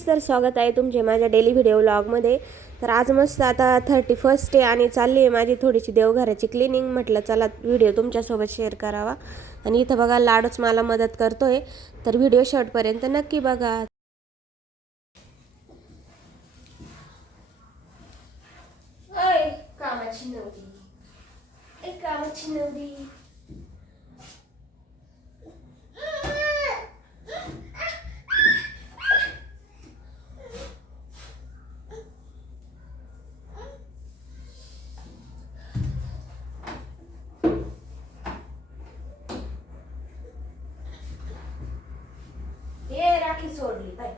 Friends तर स्वागत आहे तुमचे माझ्या डेली व्हिडिओ व्लॉगमध्ये तर आज मस्त आता थर्टी फर्स्ट आहे आणि चालली आहे माझी थोडीशी देवघराची क्लिनिंग म्हटलं चला व्हिडिओ तुमच्यासोबत शेअर करावा. आणि इथं बघा लाडूच मला मदत करतोय. तर व्हिडिओ शेवटपर्यंत नक्की बघा. कामाची नवरी. एक कामाची नवरी हे राखी सोडली काय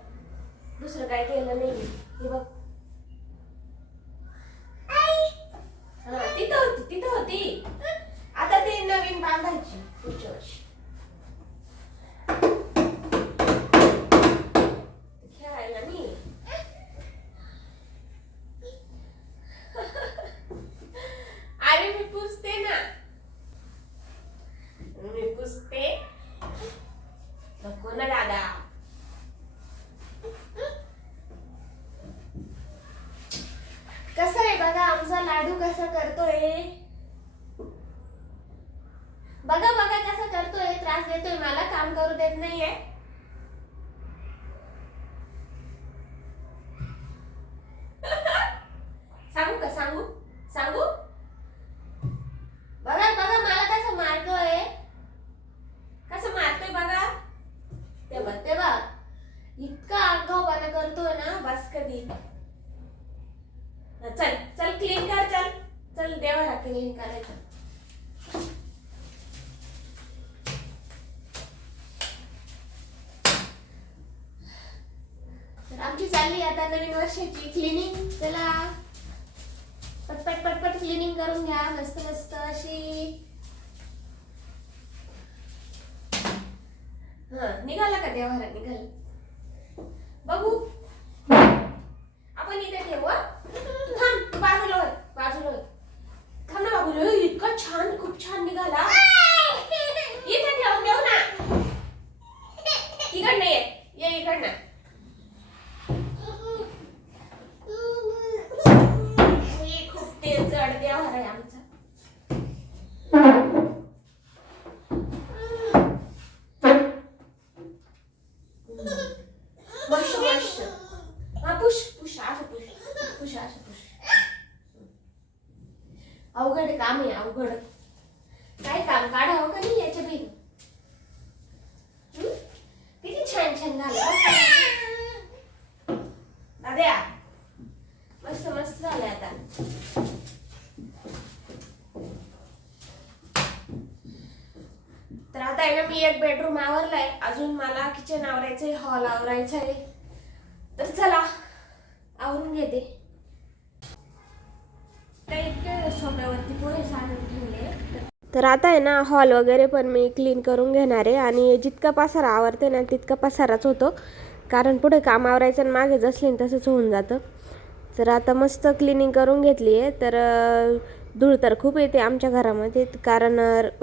दुसरं काय केलं नाही हे बघ हा तिथं होती तिथं होती आता ते नवीन बांधायची पुढच्या वर्षी खेळायला नाही अरे मी पुसते ना मी पुसते नको ना दादा कसं आहे बघा आमचा लाडू कसा करतोय बघा बघा कसं करतोय त्रास देतोय मला काम करू देत नाहीये. सांगू का सांगू? सांगू? बघा बघा मला कसं मारतोय. कसं मारतोय बघा. ते बघ ते बघ. इतका आगाऊपणा करतोय ना बस कधी. चल चल क्लीन कर चल. चल देवा क्लीन करायचं तर आमची चालली आता नवीन वर्षाची क्लिनिंग चला. पटपट पटपट क्लिनिंग करून घ्या मस्त मस्त अशी. हा निघाला का देवाला निघाल. बघू. आपण इथे ठेवू थांब बाजूला बाजूला थांब ना बाबू इतका छान खूप छान निघाला. इथे ठेवून देऊ ना. इकडनं ये ये इकडनं हे खूप तेल जड देवार आहे आमचा मस्त मस्त हा पुश पुश असं पुश पुश असं पुश अवघड काम आहे अवघड काय काम काढावं का नाही याच्या बिन हं? किती छान छान झालं आद्या मस्त मस्त झालंय आता. तर आता आहे ना मी एक बेडरूम आवरलाय. अजून मला किचन आवरायचंय हॉल आवरायचा आहे तर चला आवरून घेते. तर आता आहे ना हॉल वगैरे पण मी क्लीन करून घेणार आहे. आणि जितका पसारा आवरते ना तितका पसाराच होतो. कारण पुढे काम आवरायचं आणि मागे जसलीन तसंच होऊन जातं. तर आता मस्त क्लिनिंग करून घेतली आहे तर धूळ तर खूप येते आमच्या घरामध्ये. कारण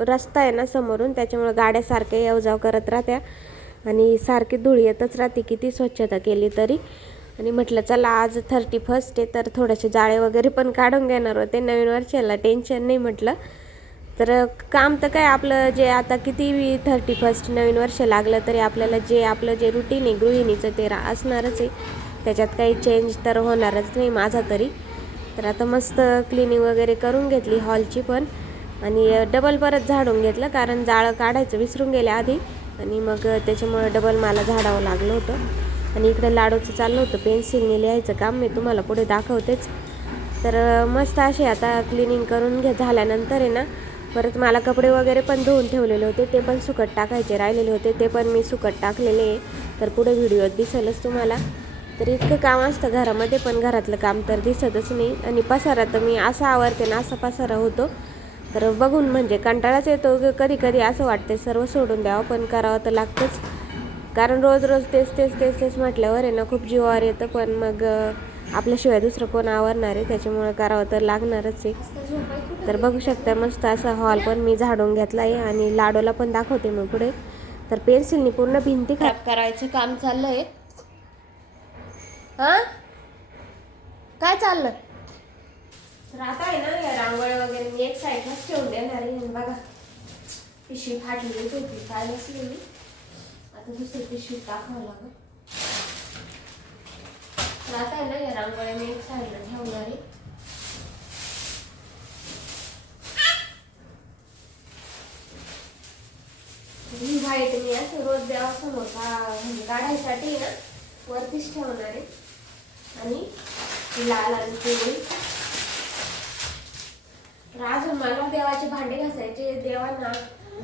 रस्ता आहे ना समोरून त्याच्यामुळे गाड्या सारख्या येवजाव करत राहत्या. आणि सारखी धूळ येतच राहते किती स्वच्छता केली तरी. आणि म्हटलं चला आज थर्टी फर्स्ट आहे तर थोडेसे जाळे वगैरे पण काढून घेणार होते. नवीन वर्षाला टेन्शन नाही म्हटलं. तर काम तर काय आपलं जे आता किती थर्टी फर्स्ट नवीन वर्ष लागलं तरी आपल्याला जे आपलं जे रुटीन आहे गृहिणीचं ते रा- असणारच आहे. त्याच्यात काही चेंज तर होणारच नाही माझा तरी. तर आता मस्त क्लिनिंग वगैरे करून घेतली हॉलची पण. आणि डबल परत झाडून घेतलं कारण जाळं काढायचं विसरून गेले आधी. आणि मग त्याच्यामुळं डबल मला झाडावं लागलं होतं. आणि इकडे लाडूचं चाललं होतं पेन्सिलने लिहायचं काम मी तुम्हाला पुढे दाखवतेच. तर मस्त असे आता क्लिनिंग करून घे झाल्यानंतर आहे ना परत मला कपडे वगैरे पण धुवून ठेवलेले होते ते पण सुकट टाकायचे राहिलेले होते ते पण मी सुकट टाकलेले आहे. तर पुढे व्हिडिओत दिसेलच तुम्हाला. तर इतकं काम असतं घरामध्ये पण घरातलं काम तर दिसतच नाही. आणि पसारा तर मी असा आवडते ना असा पसारा होतो. तर बघून म्हणजे कंटाळाच येतो कधी कधी असं वाटते सर्व सोडून द्यावं पण करावं तर लागतंच. कारण रोज रोज तेच तेच तेच तेच म्हटल्यावर आहे ना खूप जीवावर येतं. पण मग आपल्याशिवाय दुसरं कोण आवरणार आहे? त्याच्यामुळे करावं तर लागणारच आहे. तर बघू शकता मस्त असा हॉल पण मी झाडून घेतला आहे आणि लाडूला पण दाखवते मी पुढे. तर पेन्सिलनी पूर्ण भिंती खराब करायचं काम चाललं आहे हा? काय चाललं? तर आता आहे ना या रांगोळ्या वगैरे मी एक साईडलाच ठेवून देणार आहे. बघा पिशवी फाटलेली होती काय नसलेली आता दुसरी पिशवी लागत तर आता आहे ना या रांगोळ्या मी एक साईडला ठेवणार आहे. ही व्हाईट मी असं रोज द्यावा समोर म्हणजे काढायसाठी ना वरतीच ठेवणार आहे. आणि लाल आणि पिवळी. तर अजून मला देवाचे भांडे घासायचे देवांना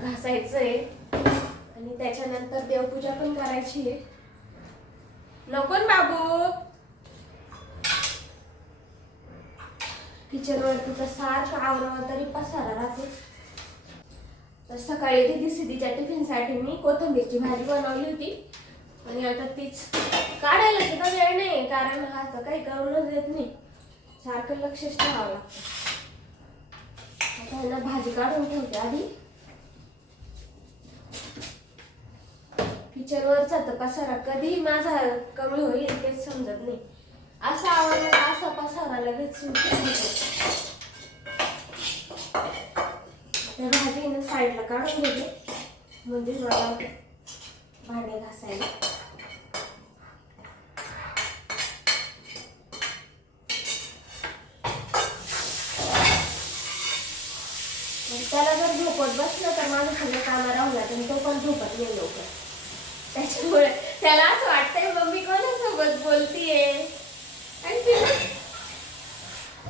घासायचंय. आणि त्याच्यानंतर देवपूजा पण करायची आहे. नको बाबू! किचनवर तिचा सारखं आवरावा तरी पसारा राहते. तर सकाळी दिदी सिद्धीच्या टिफिनसाठी मी कोथिंबीरची भाजी बनवली होती. आणि आता तीच काढायला सुद्धा वेळ नाही कारण हा तर काही करूनच देत नाही. सारखं लक्षच ठेवावं लागतं. आता यांना भाजी काढून ठेवते आधी. किचनवरचा तर पसारा कधी माझा कमी होईल तेच समजत नाही. असा आवडला असा लगेच सुटून होतो. त्या साईडला काढून घेते म्हणजे मला भांडे घासायला त्याला जर झोपत बसलं तर माझं सगळं कामा राहून जातं तो पण झोपत नाही लवकर त्याच्यामुळे त्याला असं वाटतंय मग कोणासोबत बोलतीये आणि पिलू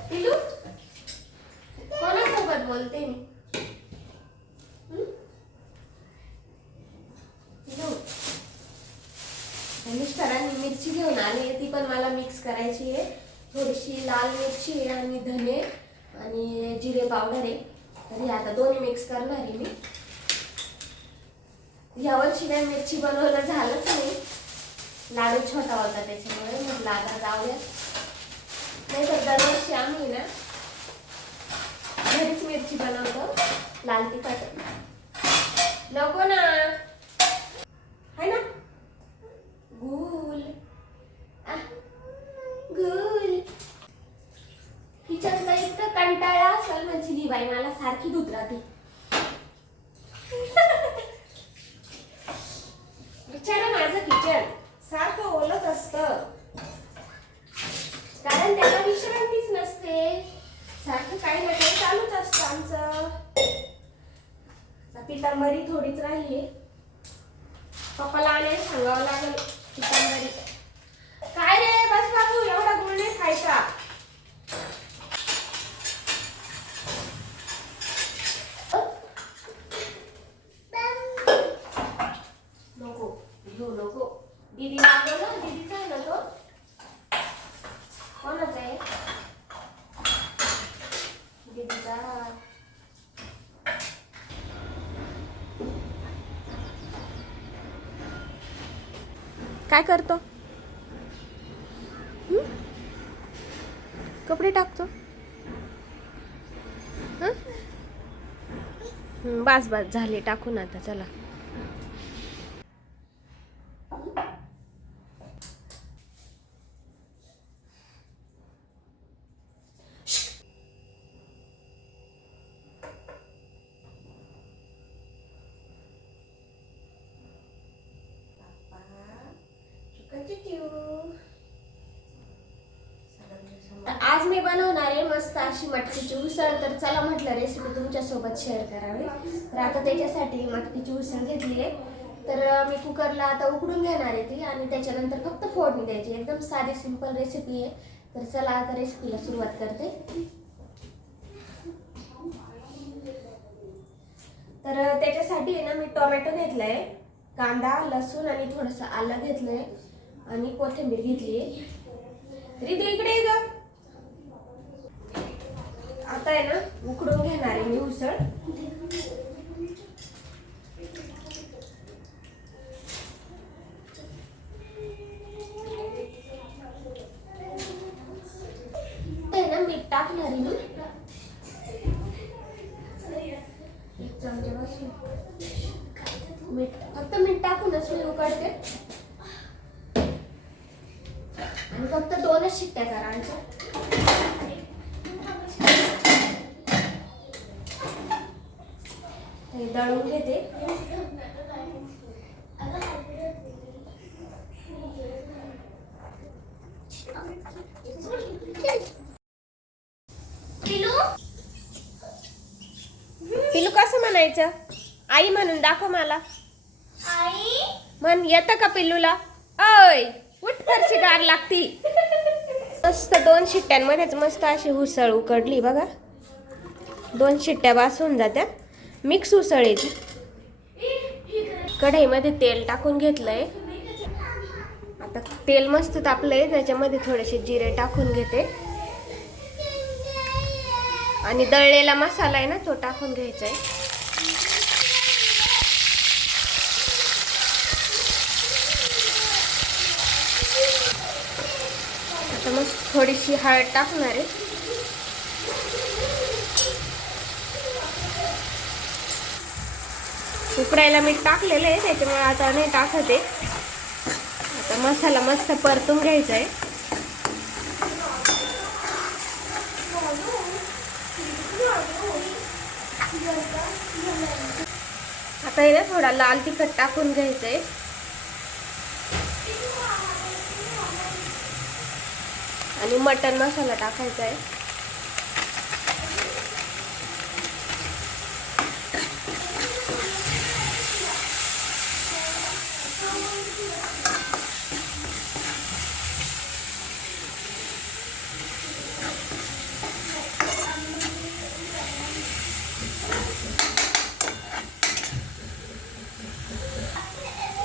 पिलू कोणासोबत बोलते मी हं? पिलू मिस्टरांनी मिरची घेऊन आली ती पण मला मिक्स करायची आहे थोडीशी लाल मिरची आणि धने आणि जिरे पावडर आहे. तरी आता दोन्ही मिक्स करणार आहे मी. यावर्षी काय मिरची बनवलं झालंच नाही. लाडू छोटा होता त्याच्यामुळे म्हटलं आता जाऊया. नाही तर दरवर्षी आम्ही ना घरीच मिरची बनवतो. लाल तिखट. नको ना. है ना? गुल की दूध राहते बिचारा माझं किचन. सारखं ओलच असतं. कारण त्याला विश्रांतीच नसते. सारखं काही ना काही चालूच असतं आमचं. पितांबरी थोडीच राहिली. पप्पाला आणायला सांगावं लागेल पितांबरी काय रे बस बाबू एवढा गुळ नाही खायचा नको घेऊ नको दीदी लागलो ना दीदीचा आहे ना तो कोणाचा आहे? दीदीचा काय करतो? कपडे टाकतो. बास बास झाले टाकून आता चला. आज मी बनवणार आहे मस्त अशी मटकीची उसळ. तर चला म्हटलं रेसिपी तुमच्यासोबत शेअर करावी. तर आता त्याच्यासाठी मटकीची उसळ घेतली आहे. तर मी कुकरला आता उकडून घेणार आहे ती आणि त्याच्यानंतर फक्त फोडणी द्यायची एकदम साधी सिंपल रेसिपी आहे. तर चला आता रेसिपीला सुरुवात करते. तर त्याच्यासाठी आहे ना मी टोमॅटो घेतलाय कांदा लसूण आणि थोडंसं आलं घेतलं आहे आणि कोथिंबीर घेतली आहे. रिदू इकडे ये ग. आता आहे ना उकडून घेणार आहे मी उसळ. ते आहे ना मीठ टाकणार आहे मी. एक चमचा बस. मीठ फक्त मीठ टाकूनच मी उकडते आणि फक्त दोनच शिट्ट्या करायच्या हे दळून घेते. पिलू? कसं म्हणायचं? आई म्हणून दाखव मला. आई? म्हण येतं का पिल्लूला अय उठ करची गार लागती. मस्त दोन शिट्ट्यांमध्येच मस्त अशी उसळ उकडली बघा. दोन शिट्ट्या बास होऊन जात्यात. मिक्स उसळ येते कढईमध्ये तेल टाकून घेतलंय. आता तेल मस्त तापलंय त्याच्यामध्ये थोडेसे जिरे टाकून घेते. आणि दळलेला मसाला आहे ना तो टाकून घ्यायचा आहे आता मग थोडीशी हळद टाकणार आहे. उकडायला मीठ टाकलेलं आहे त्याच्यामुळे आता नाही टाकत आहे. आता मसाला मस्त परतून घ्यायचा आहे. आता आहे ना थोडा लाल तिखट टाकून घ्यायचं आहे. आणि मटन मसाला टाकायचा आहे.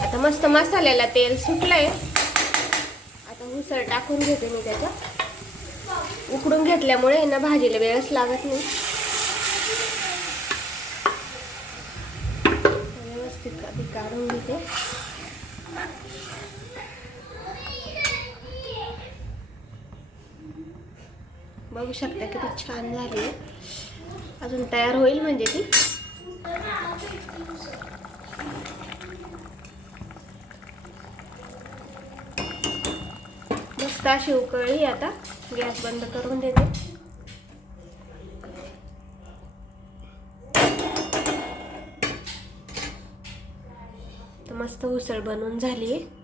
आता मस्त मसाल्याला तेल सुटलंय. आता उसळ टाकून घेते मी त्याच्यात उकडून घेतल्यामुळे ना भाजीला वेळच लागत नाही. व्यवस्थित आधी काढून घेते. बघू शकता किती छान झाली. आहे अजून तयार होईल म्हणजे ती. मस्त अशी उकळली आता गॅस बंद करून देते. तर मस्त उसळ बनवून झाली आहे